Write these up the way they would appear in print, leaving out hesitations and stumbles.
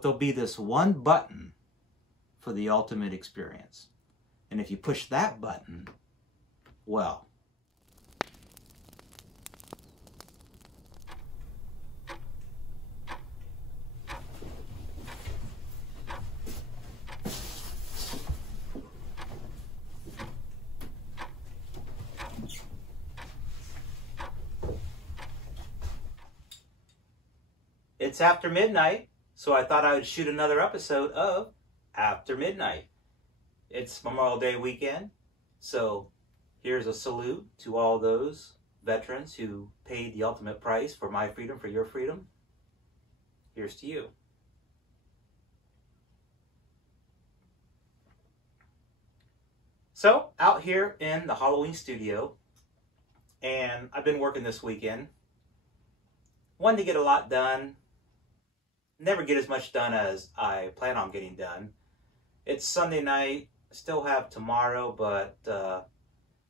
But there'll be this one button for the ultimate experience. And if you push that button, well, it's after midnight, so I thought I would shoot another episode of After Midnight. It's Memorial Day weekend, so here's a salute to all those veterans who paid the ultimate price for my freedom, for your freedom. Here's to you. So, out here in the Halloween studio, and I've been working this weekend. Wanted to get a lot done. Never get as much done as I plan on getting done. It's Sunday night. Still have tomorrow, but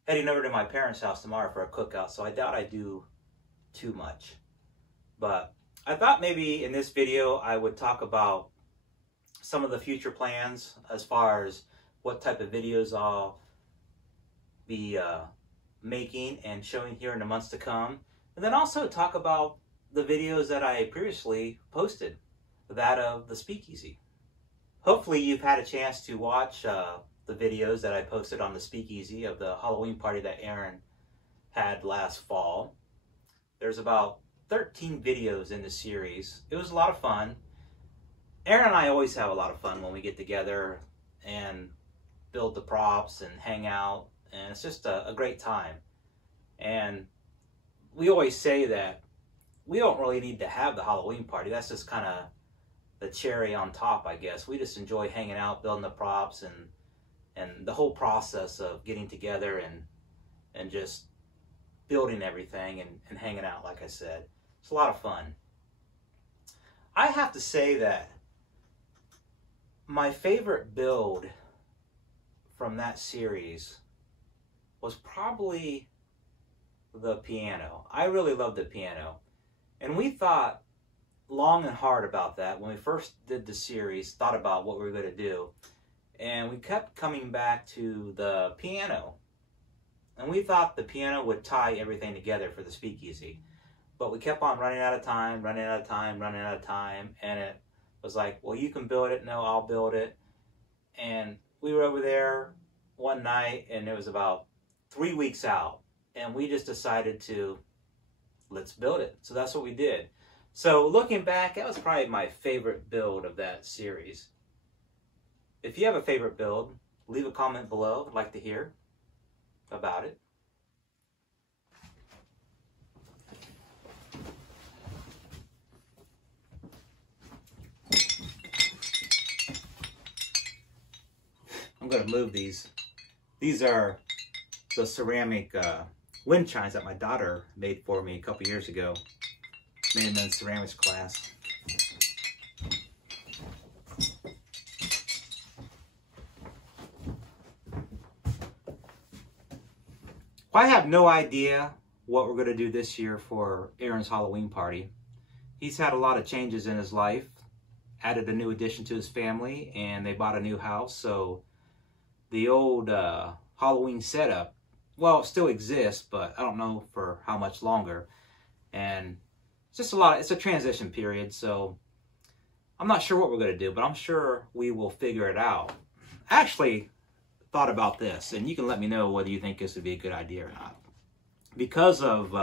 heading over to my parents' house tomorrow for a cookout, so I doubt I do too much. But I thought maybe in this video I would talk about some of the future plans as far as what type of videos I'll be making and showing here in the months to come. And then also talk about the videos that I previously posted, that of the Speakeasy. Hopefully you've had a chance to watch the videos that I posted on the Speakeasy of the Halloween party that Aaron had last fall. There's about 13 videos in the series. It was a lot of fun. Aaron and I always have a lot of fun when we get together and build the props and hang out, and it's just a great time. And we always say that we don't really need to have the Halloween party. That's just kind of the cherry on top, I guess. We just enjoy hanging out, building the props, and the whole process of getting together and just building everything and hanging out, like I said. It's a lot of fun. I have to say that my favorite build from that series was probably the piano. I really loved the piano. And we thought long and hard about that when we first did the series, thought about what we were going to do. And we kept coming back to the piano. And we thought the piano would tie everything together for the Speakeasy. But we kept on running out of time, running out of time, running out of time. And it was like, well, you can build it. No, I'll build it. And we were over there one night, and it was about 3 weeks out. And we just decided to, let's build it. So that's what we did. So looking back, that was probably my favorite build of that series. If you have a favorite build, leave a comment below. I'd like to hear about it. I'm going to move these. These are the ceramic wind chimes that my daughter made for me a couple years ago. Made them in ceramics class. I have no idea what we're going to do this year for Aaron's Halloween party. He's had a lot of changes in his life, added a new addition to his family, and they bought a new house. So the old Halloween setup, well, it still exists, but I don't know for how much longer. And it's just it's a transition period, so I'm not sure what we're going to do, but I'm sure we will figure it out. I actually thought about this, and you can let me know whether you think this would be a good idea or not. Because of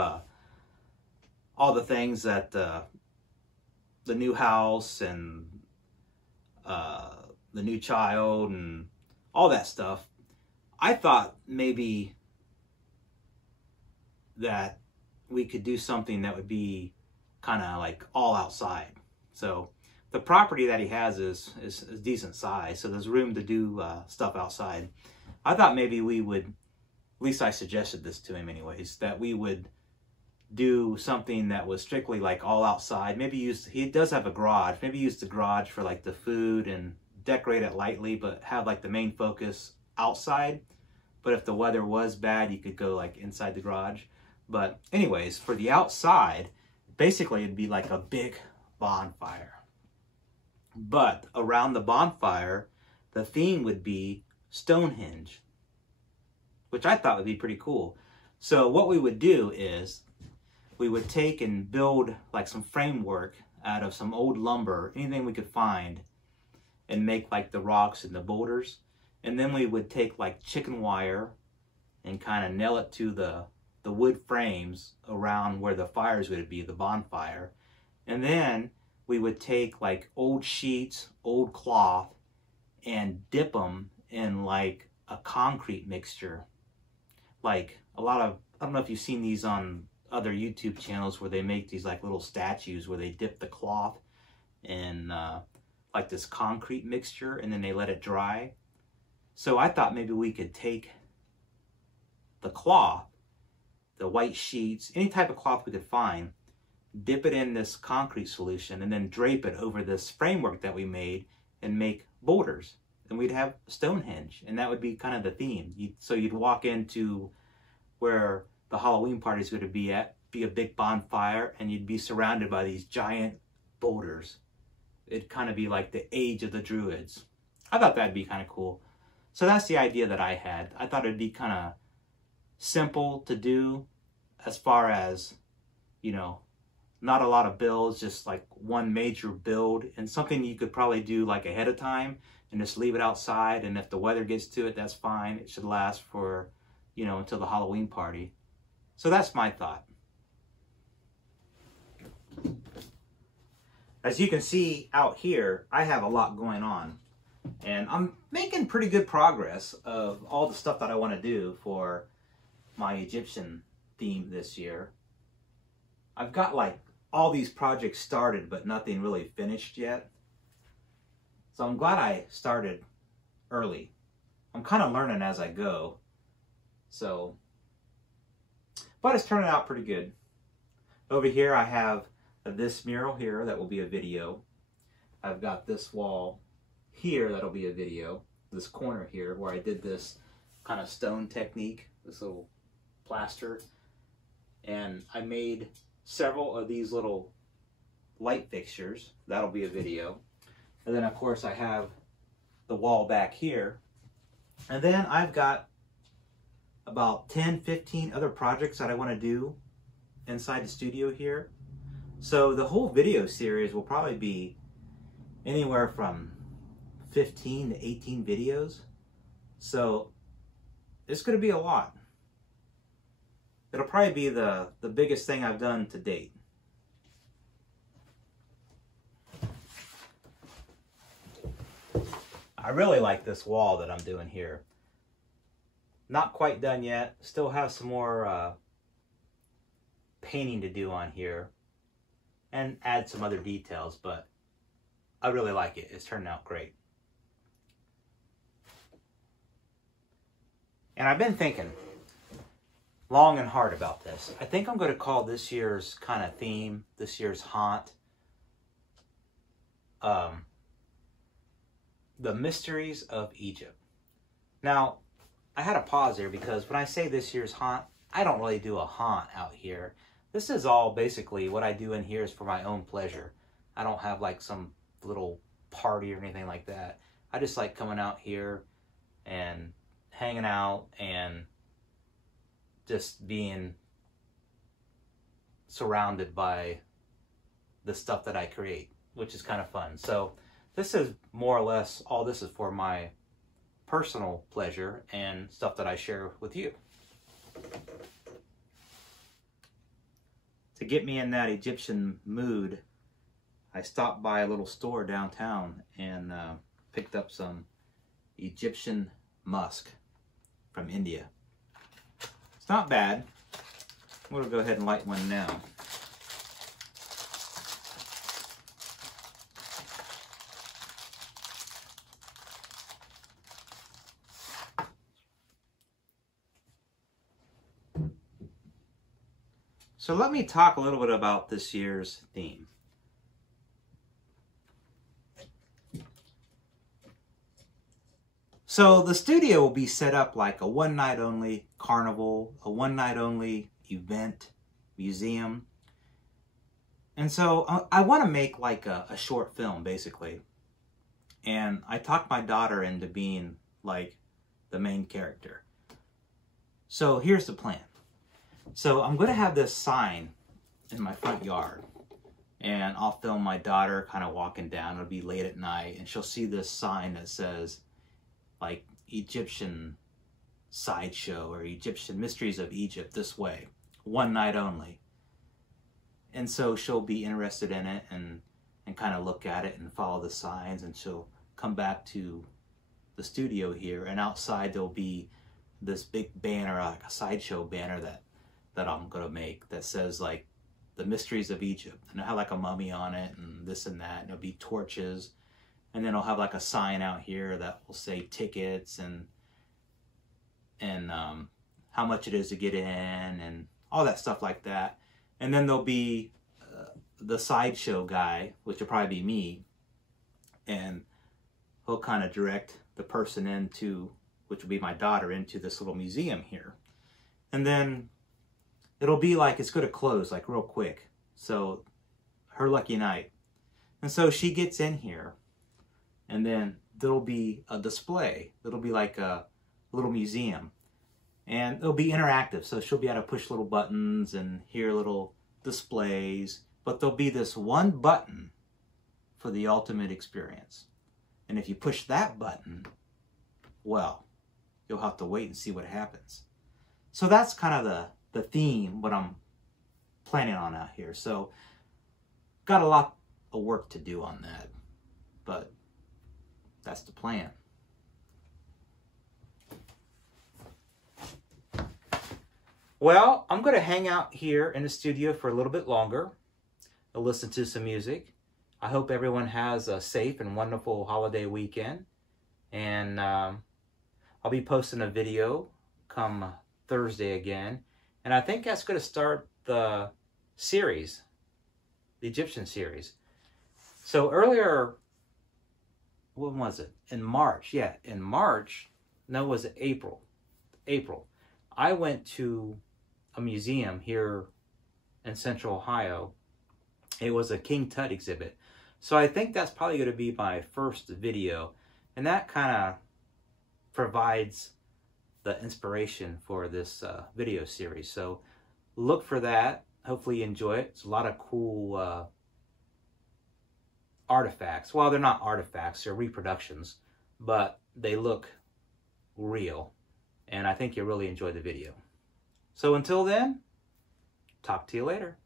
all the things that the new house and the new child and all that stuff, I thought maybe that we could do something that would be kind of like all outside. So the property that he has is decent size, so there's room to do stuff outside. I thought maybe we would, at least I suggested this to him anyways, that we would do something that was strictly like all outside. Maybe he does have a garage, maybe use the garage for like the food and decorate it lightly, but have like the main focus outside. But if the weather was bad, you could go like inside the garage. But anyways, for the outside, basically it'd be like a big bonfire. But around the bonfire, the theme would be Stonehenge, which I thought would be pretty cool. So what we would do is we would take and build like some framework out of some old lumber, anything we could find, and make like the rocks and the boulders. And then we would take like chicken wire and kind of nail it to the wood frames around where the fires would be, the bonfire. And then we would take like old sheets, old cloth, and dip them in like a concrete mixture. Like a lot of, I don't know if you've seen these on other YouTube channels where they make these like little statues where they dip the cloth in like this concrete mixture and then they let it dry. So I thought maybe we could take the cloth, the white sheets, any type of cloth we could find, dip it in this concrete solution and then drape it over this framework that we made and make boulders. And we'd have Stonehenge, and that would be kind of the theme. So you'd walk into where the Halloween parties would be at, be a big bonfire, and you'd be surrounded by these giant boulders. It'd kind of be like the age of the Druids. I thought that'd be kind of cool. So that's the idea that I had. I thought it'd be kind of simple to do as far as, you know, not a lot of builds, just like one major build and something you could probably do like ahead of time and just leave it outside. And if the weather gets to it, that's fine. It should last for, you know, until the Halloween party. So that's my thought. As you can see out here, I have a lot going on. And I'm making pretty good progress of all the stuff that I want to do for my Egyptian theme this year. I've got like all these projects started, but nothing really finished yet. So I'm glad I started early. I'm kind of learning as I go. So, but it's turning out pretty good. Over here I have this mural here that will be a video. I've got this wall here that'll be a video. This corner here where I did this kind of stone technique, this little plaster. And I made several of these little light fixtures. That'll be a video. And then of course I have the wall back here. And then I've got about 10, 15 other projects that I want to do inside the studio here. So the whole video series will probably be anywhere from 15 to 18 videos. So it's going to be a lot. It'll probably be the biggest thing I've done to date. I really like this wall that I'm doing here. Not quite done yet. Still have some more painting to do on here and add some other details, but I really like it. It's turned out great. And I've been thinking long and hard about this. I think I'm going to call this year's kind of theme, this year's haunt, The Mysteries of Egypt. Now, I had to pause there because when I say this year's haunt, I don't really do a haunt out here. This is all basically what I do in here is for my own pleasure. I don't have like some little party or anything like that. I just like coming out here and hanging out and just being surrounded by the stuff that I create, which is kind of fun. So this is more or less, all this is for my personal pleasure and stuff that I share with you. To get me in that Egyptian mood, I stopped by a little store downtown and picked up some Egyptian musk from India. It's not bad. I'm going to go ahead and light one now. So let me talk a little bit about this year's theme. So the studio will be set up like a one-night only carnival, a one-night only event, museum. And so I want to make like a short film, basically. and I talked my daughter into being like the main character. So here's the plan. So I'm going to have this sign in my front yard, and I'll film my daughter kind of walking down. It'll be late at night, and she'll see this sign that says like Egyptian sideshow or Egyptian mysteries of Egypt this way, one night only. And so she'll be interested in it and kind of look at it and follow the signs, and she'll come back to the studio here, and outside there'll be this big banner, like a sideshow banner that I'm gonna make that says like the mysteries of Egypt, and it'll have like a mummy on it and this and that, and there'll be torches, and then I'll have like a sign out here that will say tickets and how much it is to get in and all that stuff like that. And then there'll be the sideshow guy, which will probably be me, and he'll kind of direct the person into, which will be my daughter, into this little museum here. And then it'll be like it's going to close like real quick. So her lucky night. And so she gets in here, and then there'll be a display. It'll be like a little museum, and it'll be interactive. So she'll be able to push little buttons and hear little displays, but there'll be this one button for the ultimate experience. And if you push that button, well, you'll have to wait and see what happens. So that's kind of the theme, what I'm planning on out here. So got a lot of work to do on that, but that's the plan. Well, I'm going to hang out here in the studio for a little bit longer. I'll listen to some music. I hope everyone has a safe and wonderful holiday weekend. And I'll be posting a video come Thursday again. And I think that's going to start the series, the Egyptian series. So earlier, when was it? In March. Yeah, in March. No, was it April? April. I went to a museum here in Central Ohio. It was a King Tut exhibit. So I think that's probably going to be my first video. And that kind of provides the inspiration for this video series. So look for that. Hopefully you enjoy it. It's a lot of cool artifacts. Well, they're not artifacts, they're reproductions, but they look real. And I think you'll really enjoy the video. So until then, talk to you later.